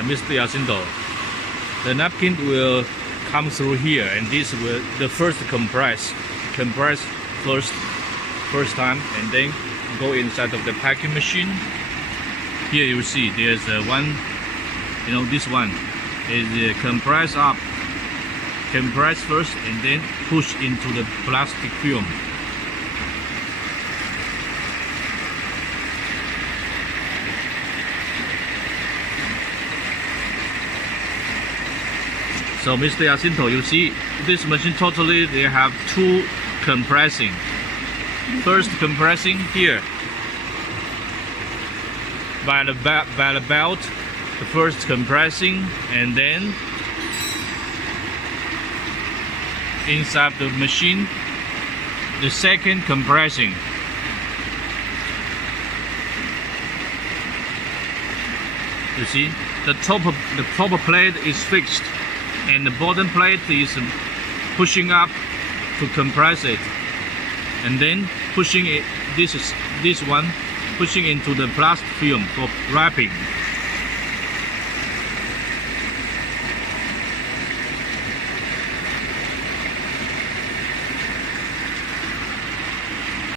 Mr. Jacinto. The napkin will come through here, and this will the first compress first time, and then go inside of the packing machine. Here you see there's one, this one is compress up, compress first, and then push into the plastic film. So Mr. Jacinto, you see this machine totally they have two compressing. First compressing here by the belt, the first compressing, and then inside the machine the second compressing. You see the top plate is fixed, and the bottom plate is pushing up to compress it, and then pushing it. This one pushing into the plastic film for wrapping.